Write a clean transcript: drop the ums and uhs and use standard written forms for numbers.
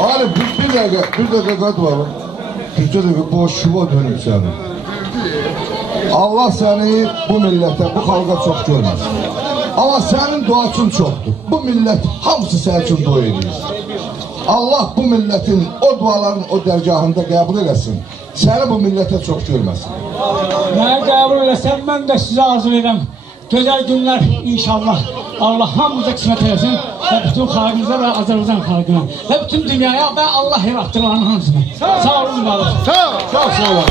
Ali bir dakika qat var. Türkçe de boş şuva dönüb səni. Allah səni bu millətə, bu xalqa çox görməz. Amma sənin duacın çoxdur. Bu millət hamısı sənin üçün dua edir. Allah bu milletin o duaların o dərgahında qəbul eləsin. Səni bu millətə çox görməsin. Mənə qəbul eləsən, mən də sizə arzu edirəm. Gözəl günlər inşallah Allah hamımıza qismət eləsin və bütün xalqımıza və Azərbaycan xalqına və bütün dünyaya və Allah yarattıqlarının hamısına. Sağ olun, var olun. Sağ olun.